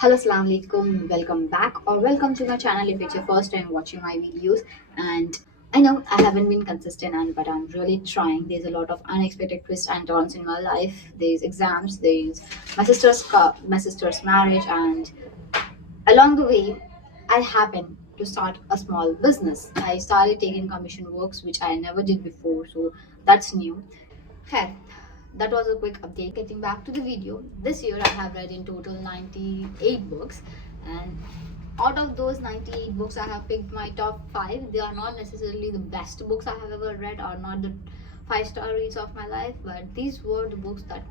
Hello, Assalamu alaikum. Welcome back or welcome to my channel if it's your first time watching my videos. And I know I haven't been consistent, but I'm really trying. There's a lot of unexpected twists and turns in my life. There's exams, there's my sister's marriage, and along the way, I happened to start a small business. I started taking commission works, which I never did before, so that's new. Hey, that was a quick update. Getting back to the video, this year I have read in total 98 books, and out of those 98 books, I have picked my top 5. They are not necessarily the best books I have ever read, or not the 5-star reads of my life, but these were the books that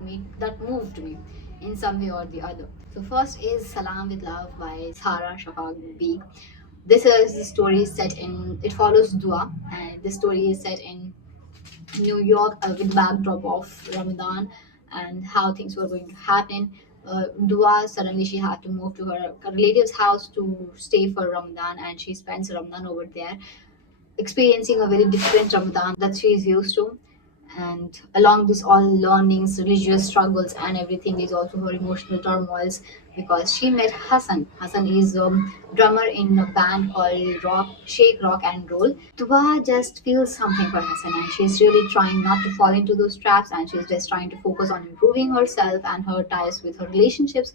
moved me in some way or the other. So first is Salam with Love by Sarah Shafaq Beek. This is the story set in. It follows Dua, and this story is set in New York with backdrop of Ramadan and how things were going to happen. Dua suddenly she had to move to her relative's house to stay for Ramadan, and she spends Ramadan over there, experiencing a very different Ramadan that she is used to. And along this all learnings, religious struggles, and everything is also her emotional turmoils because she met Hassan. Hassan is a drummer in a band called Shake Rock and Roll. Dua just feels something for Hassan, and she's really trying not to fall into those traps, and she's just trying to focus on improving herself and her ties with her relationships.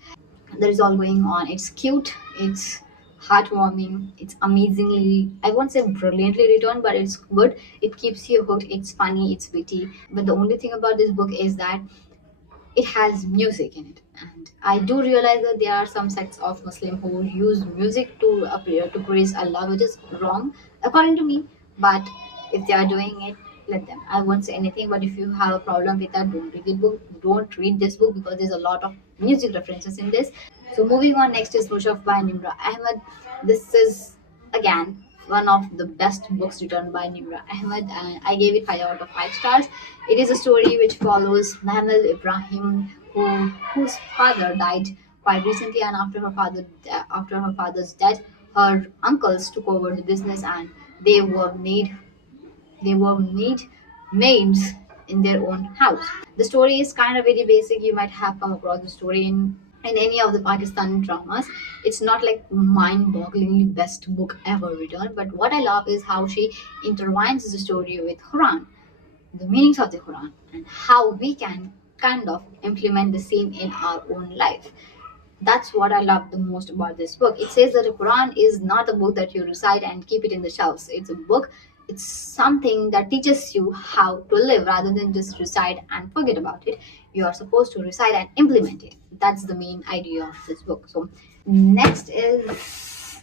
That is all going on. It's cute, it's heartwarming, it's amazingly, I won't say brilliantly written, but it's good. It keeps you hooked, it's funny, it's witty. But the only thing about this book is that it has music in it, and I do realize that there are some sects of Muslim who use music to appear to praise Allah, which is wrong according to me. But if they are doing it, let them. I won't say anything, but if you have a problem with that, don't read this book because there's a lot of music references in this. So moving on, next is Mushaf by Nimra Ahmed. This is again one of the best books written by Nimra Ahmed, and I gave it 5 out of 5 stars. It is a story which follows Mahmoud Ibrahim, whose father died quite recently, and after her father's death, her uncles took over the business, and they were made they were made maids in their own house. The story is kind of very basic. You might have come across the story in any of the Pakistani dramas. It's not like mind-bogglingly best book ever written, but what I love is how she intertwines the story with Quran, the meanings of the Quran, and how we can kind of implement the same in our own life. That's what I love the most about this book. It says that the Quran is not a book that you recite and keep it in the shelves. It's a book, it's something that teaches you how to live rather than just recite and forget about it. You are supposed to recite and implement it. That's the main idea of this book. So, next is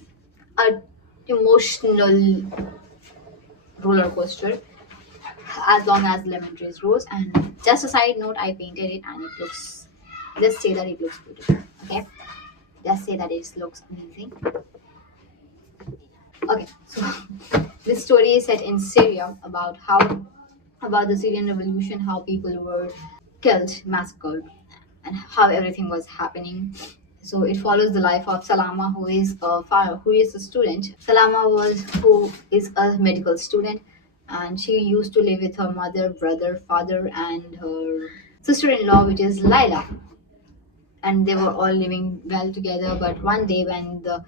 a emotional roller coaster as long as lemon trees rose. And just a side note, I painted it and it looks, let's say that it looks beautiful. Okay, just say that it looks amazing. Okay, so this story is set in Syria about the Syrian revolution, how people were killed, massacred, and how everything was happening. So it follows the life of Salama, who is a student. Salama who is a medical student, and she used to live with her mother, brother, father, and her sister-in-law, which is Laila, and they were all living well together. But one day, when the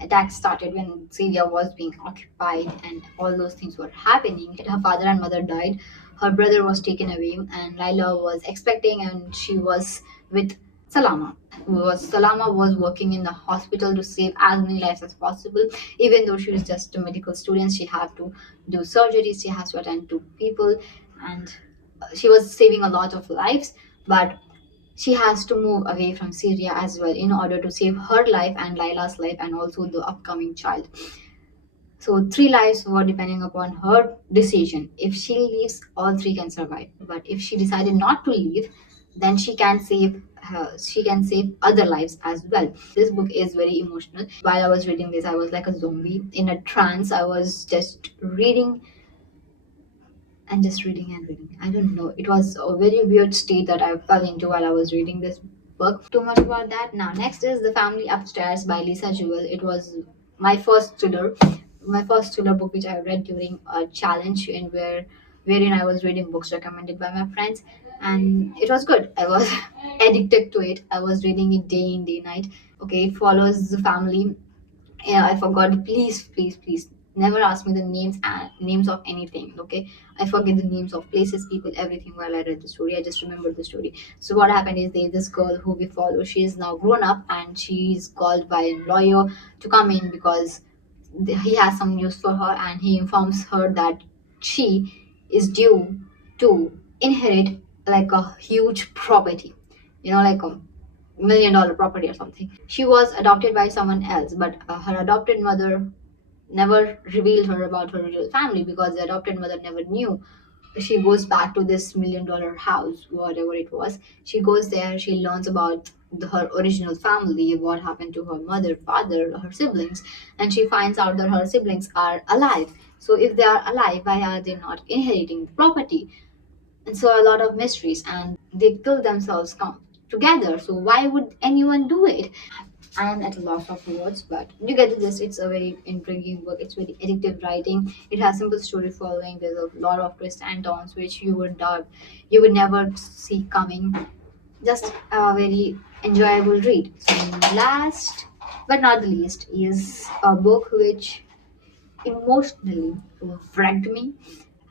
attack started, when Syria was being occupied and all those things were happening, her father and mother died. Her brother was taken away, and Laila was expecting, and she was with Salama. Salama was working in the hospital to save as many lives as possible. Even though she was just a medical student, she had to do surgeries, she has to attend to people, and she was saving a lot of lives. But she has to move away from Syria as well in order to save her life and Laila's life and also the upcoming child. So three lives were depending upon her decision. If she leaves, all three can survive. But if she decided not to leave, then she can save other lives as well. This book is very emotional. While I was reading this, I was like a zombie in a trance. I was just reading and just reading and reading. I don't know. It was a very weird state that I fell into while I was reading this book. Too much about that. Now, next is The Family Upstairs by Lisa Jewell. It was my first thriller book which I read during a challenge wherein I was reading books recommended by my friends, and it was good. I was addicted to it. I was reading it day in, day night. Okay, it follows the family. Yeah, I forgot. Please, please, please, never ask me the names and names of anything. Okay, I forget the names of places, people, everything while I read the story. I just remember the story. So what happened is, this girl who we follow, she is now grown up and she's called by a lawyer to come in because he has some news for her, and he informs her that she is due to inherit like a huge property, like a $1 million property or something. She was adopted by someone else, but her adopted mother never revealed her about her real family because the adopted mother never knew. She goes back to this $1 million house, whatever it was. She goes there, she learns about her original family, what happened to her mother, father, her siblings, and she finds out that her siblings are alive. So if they are alive, why are they not inheriting the property? And so a lot of mysteries, and they kill themselves come together. So why would anyone do it? I am at a loss of words, but you get the gist. It's a very intriguing book. It's very addictive writing. It has simple story following. There's a lot of twists and turns which you would never see coming. Just a very enjoyable read. So last but not the least is a book which emotionally wrecked me,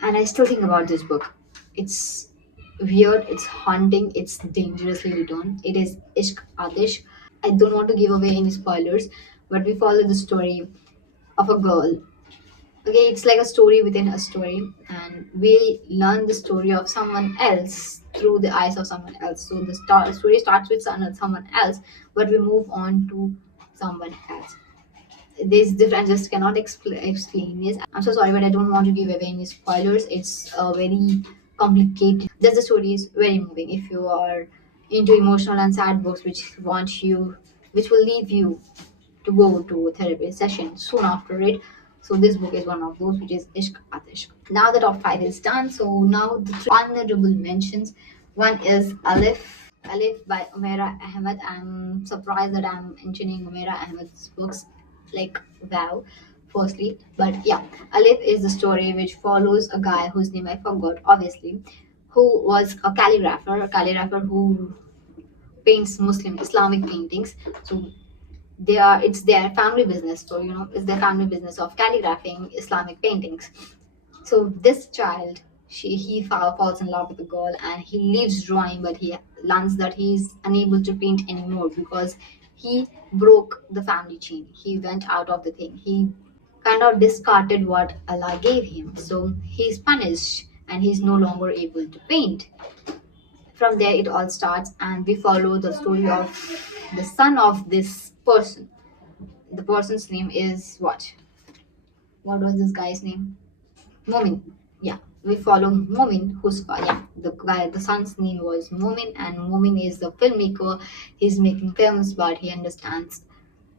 and I still think about this book. It's weird, it's haunting, it's dangerously written. It is Ishq Atish. I don't want to give away any spoilers, but we follow the story of a girl. Okay, it's like a story within a story, and we learn the story of someone else through the eyes of someone else. So the story starts with someone else, but we move on to someone else. This difference just cannot explain. Yes, I'm so sorry, but I don't want to give away any spoilers. It's very complicated. Just the story is very moving. If you are into emotional and sad books which will leave you to go to a therapy session soon after it, so this book is one of those, which is Ishq Atish. Now the top five is done. So now the three honorable mentions. One is Alif by Umaira Ahmed. I'm surprised that I'm mentioning Umaira Ahmed's books. Like, wow, firstly. But yeah, Alif is the story which follows a guy whose name I forgot, obviously, who was a calligrapher who paints Muslim Islamic paintings. So it's their family business. So it's their family business of calligraphing Islamic paintings. So this child, falls in love with a girl, and he leaves drawing, but he learns that he's unable to paint anymore because he broke the family chain. He went out of the thing. He kind of discarded what Allah gave him. So he's punished and he's no longer able to paint. From there, it all starts, and we follow the story of the son of this person. The person's name is what? What was this guy's name? Momin. Yeah, we follow Momin, the son's name was Momin, and Momin is the filmmaker. He's making films, but he understands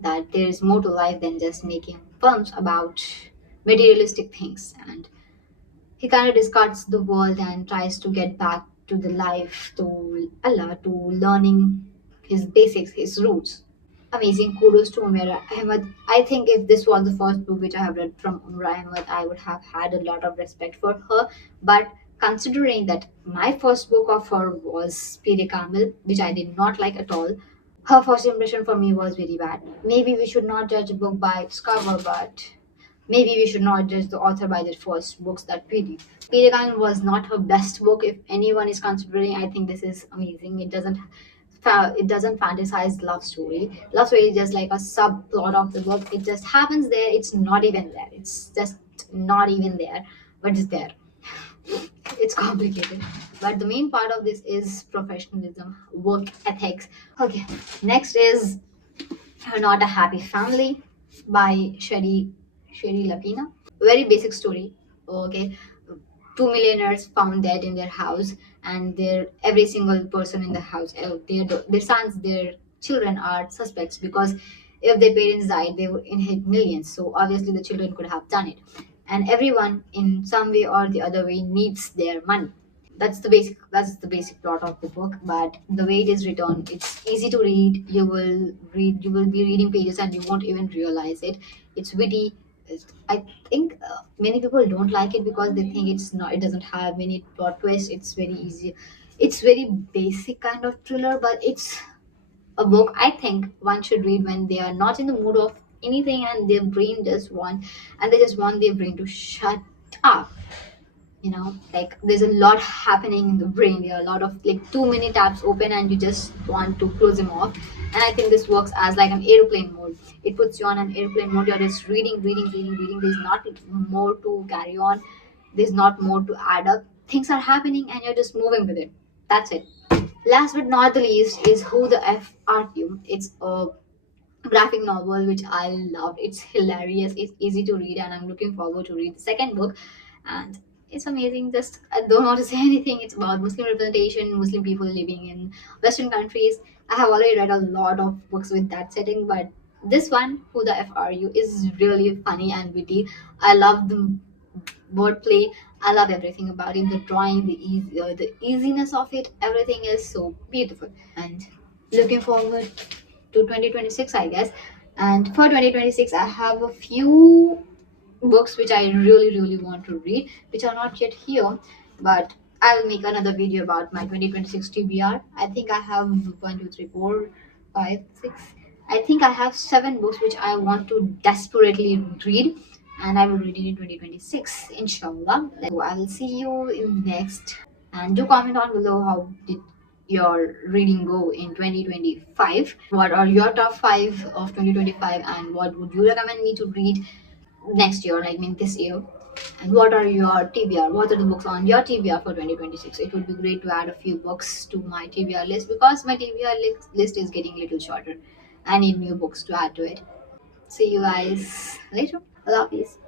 that there is more to life than just making films about materialistic things. And he kind of discards the world and tries to get back to the life, to Allah, to learning his basics, his roots. Amazing. Kudos to Umaira Ahmed. I think if this was the first book which I have read from Umaira Ahmed, I would have had a lot of respect for her. But considering that my first book of her was Piri Kamil, which I did not like at all, her first impression for me was very bad. Maybe we should not judge a book by its cover, but maybe we should not judge the author by their first books that we read. Piri Kamil was not her best book. If anyone is considering, I think this is amazing. It doesn't fantasize love story. Love story is just like a subplot of the book. It just happens there. It's not even there. It's just not even there, but it's there. It's complicated. But the main part of this is professionalism, work ethics. Okay, next is Not a Happy Family by Sherry Lapina. Very basic story. Okay, two millionaires found dead in their house, and every single person in the house, their sons, their children are suspects because if their parents died, they would inherit millions. So obviously, the children could have done it, and everyone in some way or the other way needs their money. That's the basic plot of the book, but the way it is written, it's easy to read. You will be reading pages and you won't even realize it. It's witty. I think many people don't like it because they think it doesn't have many plot twists. It's very easy. It's very basic kind of thriller, but it's a book I think one should read when they are not in the mood of anything and their brain just want and they just want their brain to shut up. Like there's a lot happening in the brain. There are a lot of like too many tabs open and you just want to close them off. And I think this works as like an airplane mode. It puts you on an airplane mode. You're just reading, reading, reading, reading. There's not more to carry on. There's not more to add up. Things are happening and you're just moving with it. That's it. Last but not the least is Who the F Are You? It's a graphic novel which I loved. It's hilarious. It's easy to read, and I'm looking forward to read the second book. And it's amazing. Just I don't want to say anything. It's about Muslim representation, Muslim people living in Western countries. I have already read a lot of books with that setting, but this one, Who the F Are You, is really funny and witty. I love the wordplay. I love everything about it. The drawing, the easiness of it, everything is so beautiful. And looking forward to 2026, I guess. And for 2026, I have a few books which I really, really want to read, which are not yet here, but I will make another video about my 2026 TBR. I think I have one, two, three, four, five, six. I think I have seven books which I want to desperately read, and I will read it in 2026, inshallah. So I will see you in next, and do comment down below how did your reading go in 2025. What are your top five of 2025, and what would you recommend me to read next year, like mean this year? And what are your TBR? What are the books on your TBR for 2026? It would be great to add a few books to my TBR list because my TBR list is getting a little shorter. I need new books to add to it. See you guys later. Allah Hafiz.